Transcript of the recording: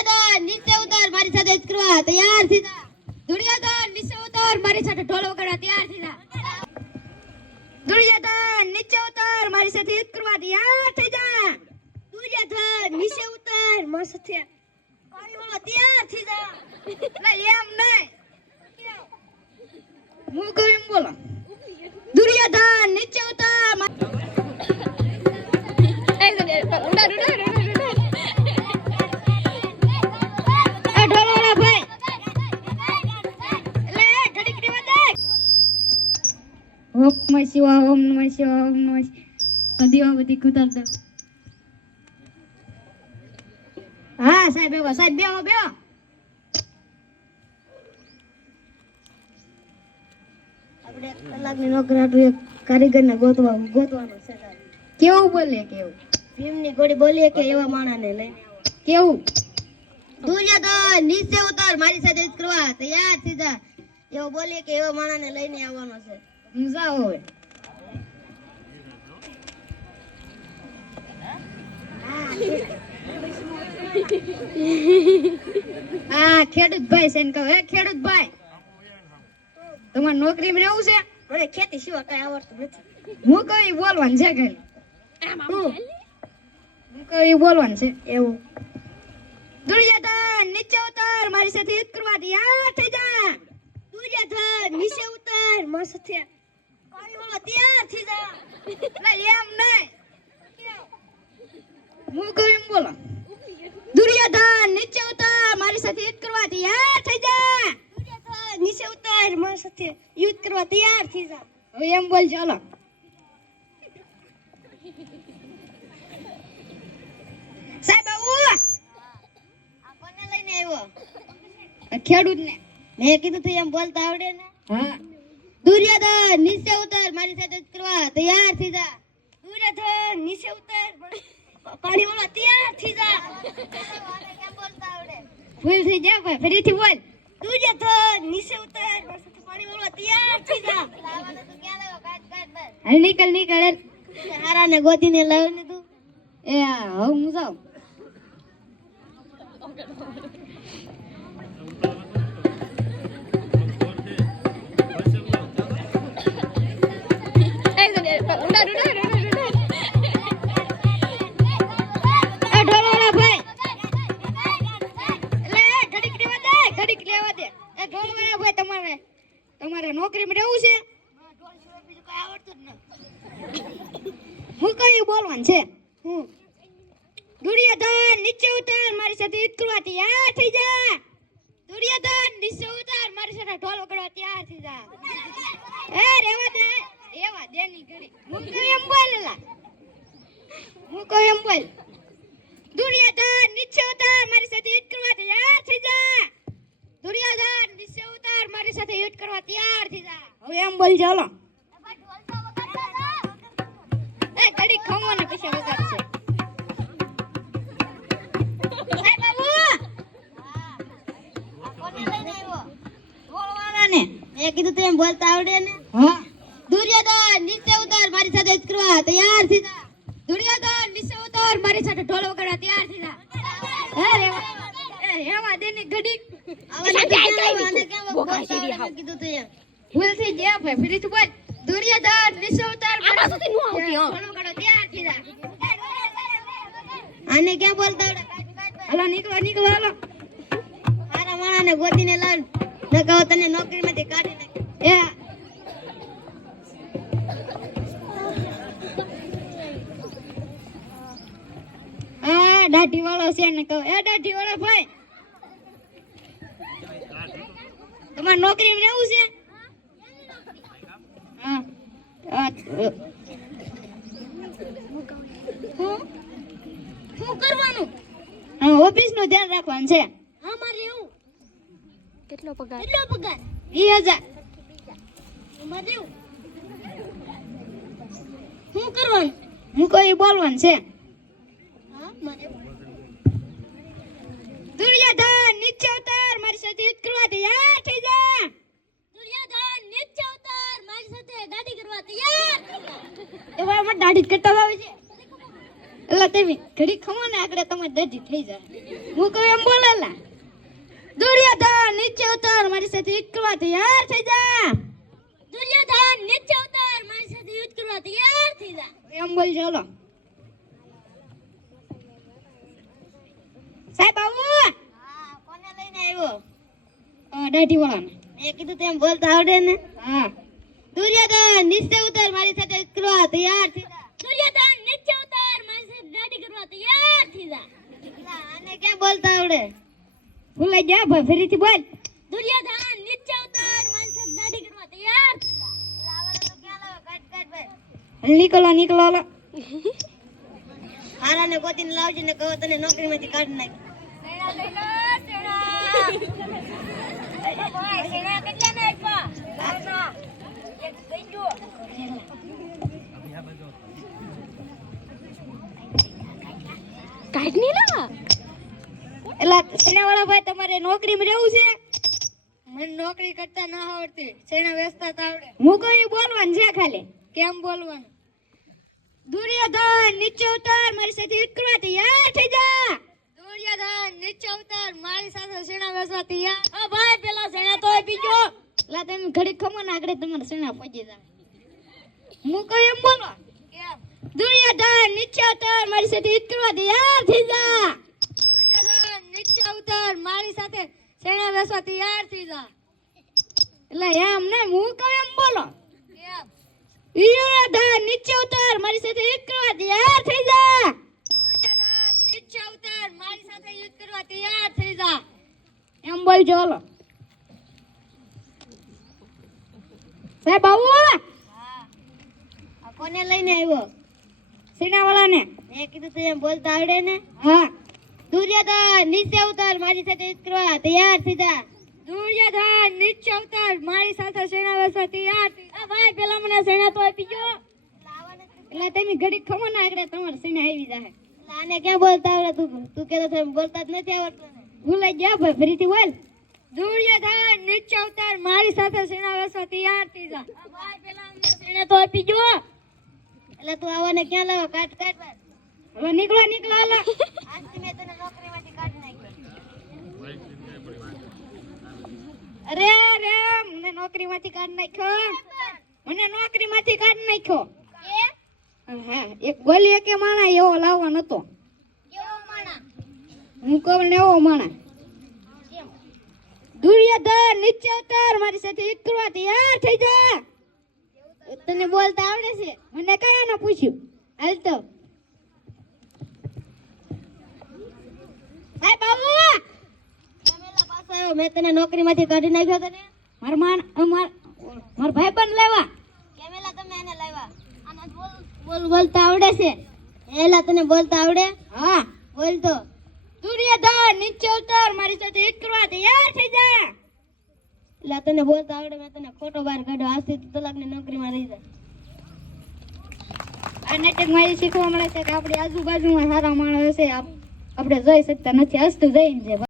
દુર્યોધન નીચે ઉતર મારી સાથે યુદ્ધ કરવા તૈયાર થઈ જા દુર્યોધન નીચે ઉતર મારી સાથે ઢોલ વગાડવા તૈયાર થઈ જા દુર્યોધન નીચે ઉતર મારી સાથે યુદ્ધ કરવા તૈયાર થઈ જા દુર્યોધન નીચે ઉતર મારી સાથે પાણી વાળવા તૈયાર થઈ જા ના એમ નહીં હું કહું એમ બોલો દુર્યોધન નીચે ઉતર ઓમ નમઃ શિવાય ઓમ નમઃ શિવાય ઓમ નમઃ કદીવા બધી કુતરતા હા સાહેબ બેહો બેહો આપણે કલાકની નોકરી આટલું એક કારીગરને ગોતવાનો છે કેવું બોલે કેવું ભીમની ગોળી બોલીએ કે એવા માણાને લઈને કેવું દુર્યોધન નીચે ઉતર મારી સાથે યુદ્ધ કરવા તૈયાર થઈ જા એવું બોલીએ કે એવા માણાને લઈને આવવાનો છે જાઓ હવે હા ખેડૂત ભાઈ છે ને કહો હે ખેડૂત ભાઈ તમારે નોકરીમાં રહેવું છે મને ખેતી સિવાય કઈ આવડતું નથી હું કઈ બોલવાનું છે ખાલી હું કઈ બોલવાનું છે એવું દુર્યોધન નીચે ઉતર મારી સાથે યુદ્ધ કરવા તૈયાર થઈ જા દુર્યોધન નીચે ઉતર મારી સાથે પાણી વાળવા તૈયાર થઈ જા ના એમ નહીં હું કહું એમ બોલો દુર્યોધન નીચે ઉતર મારી સાથે યુદ્ધ કરવા તૈયાર થઈ જા દુર્યોધન નીચે ઉતર મારી સાથે યુદ્ધ કરવા તૈયાર થઈ જા હવે એમ બોલ ચાલો સાહેબ આવો આ કોને લઈને આવ્યો ખેડૂત ને મેં કીધું તું એમ બોલતા આવડે ને હા દુર્યોધન નીચે ઉતર મારી સાથે યુદ્ધ કરવા તૈયાર થઈ જા દુર્યોધન નીચે ઉતર પાણી વાળવા તૈયાર થઈ જા કેમ બોલતા આવડે ભૂલ થઈ જાય ભાઈ ફરીથી બોલ દુર્યોધન નીચે ઉતર મારી સાથે પાણી વાળવા તૈયાર થઈ જા લાવને તું ક્યાં લાવ્યો કાટ હાલ નીકળ હારાને ગોતીને લાવને તું એ હવે હું જાઉં તમારે નોકરીમાં રહેવું છે હું કયું બોલવાનું છે હું દુર્યોધન નીચે ઉતર મારી સાથે યુદ્ધ કરવા તૈયાર થઈ જા દુર્યોધન નીચે ઉતર મારી સાથે ઢોલ વગાડવા તૈયાર થઈ જા એ રેવા દે ની ઘડી હું કયું એમ બોલેલા હું કયું એમ બોલ દુર્યોધન નીચે ઉતર મારી સાથે યુદ્ધ કરવા તૈયાર થઈ જા દુર્યોધન નીચે ઉતર મારી સાથે યુદ્ધ કરવા તૈયાર થઈ જા હવે એમ બોલ ચાલો એ ઘડી ખમો ને પછી વગાડશે સાહેબ બાબુ હા કોને લઈને આવ્યો બોલવાળાને મેં કીધું તું એમ બોલતા આવડે ને હા દુર્યોધન નીચે ઉતર મારી સાથે યુદ્ધ કરવા તૈયાર થઈ જા દુર્યોધન નીચે ઉતર મારી સાથે ઢોલ વગાડવા તૈયાર થઈ જા અરે એવા દેની ઘડી ભૂલ થઈ ગયા ભાઈ ફરીથી બોલ દુર્યોધન નીચે ઉતર મારી સાથે નો આવતી ઢોલ વગાડવા તૈયાર થઈ જા આને ક્યાં બોલતા આવડે હાલો નીકળો હાલો મારા માણાને ગોતીને લાવ ન કહો તને નોકરીમાંથી કાઢી નાખ એ દાઢી વાળો છે ને કહો એ દાઢી વાળો ભાઈ તમારે નોકરી રહેવું છે હા શું કરવાનું હા ઓફિસ નું ધ્યાન રાખવાનું છે હા મારે એવું કેટલો પગાર 2000 મારે એવું શું કરવાનું હું કોઈ બોલવાનું છે દુર્યોધન નીચે ઉતર મારી સાથે યુદ્ધ કરવા તૈયાર થઈ જા દુર્યોધન નીચે ઉતર મારી સાથે દાઢી કરવા તૈયાર થઈ જા એવા મત દાઢી કરતા આવે છે એટલે તમે ઘડી ખમો ને આગળ તમારી દાઢી થઈ જાય હું કહું એમ બોલેલા. દુર્યોધન નીચે ઉતર, મારી સાથે યુદ્ધ કરવા તૈયાર થઈ જા. દુર્યોધન નીચે ઉતર, મારી સાથે યુદ્ધ કરવા તૈયાર થઈ જા. એમ બોલ ચાલો. સાહેબ આવો. હા, કોને લઈને આવ્યો? દાઢી વાળાને. મેં કીધું તેમ બોલતા આવડે ને? હા. દુર્યોધન નીચે ઉતર, મારી સાથે યુદ્ધ કરવા તૈયાર થઈ જા. દુર્યોધન નીચે ઉતર, મારી સાથે દાઢી કરવા તૈયાર થઈ જા. આને કેમ બોલતા આવડે? ભૂલાઈ ગયા ભાઈ, ફરીથી બોલ. દુર્યોધન નીચે ઉતર, મારી સાથે દાઢી કરવા તૈયાર થઈ જા. આવડે તો ક્યાં લાવો? કાટ ભાઈ. નીકળો હાલો. હારાને ગોતીને લાવજે ને કહો તને નોકરીમાંથી કાઢી નાખી. એલા સેનાવાળા ભાઈ, તમારે નોકરીમાં રહેવું છે? મને નોકરી કરતા ના આવડતી, સેના વેચતા તો આવડે. હું કઈ બોલવાનું છે ખાલી. કેમ બોલવાનું? દુર્યોધન નીચે ઉતર, મારી સાથે યુદ્ધ કરવા તૈયાર થઈ જા. દુર્યોધન નીચે ઉતર, મારી સાથે સેના વેચવા તૈયાર. ઓ ભાઈ, પેલા સેના તો પીજો. લા તમે ઘડી ખમો ને આગળ તમારે સેના પહોંચી જાય. હું કઈ એમ બોલો. કેમ? દુર્યોધન નીચે ઉતર, મારી સાથે યુદ્ધ કરવા તૈયાર થઈ જા. દુર્યોધન નીચે ઉતર, મારી સાથે સેના વેચવા તૈયાર થઈ જા. એટલે એમ ને, હું કઈ એમ બોલો. કેમ? દુર્યોધન નીચે ઉતર, મારી સાથે યુદ્ધ કરવા તૈયાર થઈ જા. દુર્યોધન નીચે ઉતર, મારી સાથે યુદ્ધ કરવા તૈયાર થઈ જા. એમ બોલ ચાલો. સાહેબ આવો. હા. આ કોને લઈને આવ્યો? સેનાવાળાને. મેં કીધું તું એમ બોલતા આવડે ને? હા. દુર્યોધન નીચે ઉતર, મારી સાથે યુદ્ધ કરવા તૈયાર થઈ જા. દુર્યોધન નીચે ઉતર, મારી સાથે સેના વેચવા તૈયાર થઈ જા. ભાઈ, પેલા મને સેના તો આપી જો. એટલે તમે ઘડી ખમો ને આગળ તમારે સેના આવી જાય. આને ક્યાં બોલતા આવડે? તું કહેતો તો બોલતા જ નથી આવડતું. ભૂલાઈ ગયા ભાઈ, ફરીથી બોલ. દુર્યોધન નીચે ઉતર, મારી સાથે સેના વેચવા તૈયાર થઈ જા. ભાઈ, પેલા મને સેના તો આપી જો. એટલે તું આવવાને ક્યાં લાવો? કાટ ભાઈ. હવે નીકળો હાલો. આજથી મેં તને નોકરીમાંથી કાઢી નાખ્યો. અરે મને નોકરીમાંથી કાઢી નાખ્યો. હા, એક ગોલી એક માણા એવો લાવવા નતો. હું કહું ને એવો માણા. દુર્યોધન નીચે ઉતર, મારી સાથે યુદ્ધ કરવા તૈયાર થઈ જા. તને બોલતા આવડે છે? મને કયા ના પૂછ્યું. હાલ તો સાહેબ આવો. કેમેલા પાછો આવ્યો. મેં તને નોકરીમાંથી કાઢી નાખ્યો તને. માર ભાઈ પણ લેવા. કેમેલા તમે એને લાવ્યા. આને બોલતા આવડે છે? એલા તને બોલતા આવડે? હા, બોલ તો. દુર્યોધન નીચે ઉતર, મારી સાથે યુદ્ધ કરવા તૈયાર થઈ જા. એલા તને બોલતા આવડે? મેં તને ખોટો બહાર કાઢ્યો. આજથી તલાકની નોકરીમાં રહી જાય. આ નાટક મારી શીખવા મળે છે કે આપણી આજુબાજુમાં સારા માણસ હશે, આપણે જોઈ શકતા નથી. હસતું જઈને છે.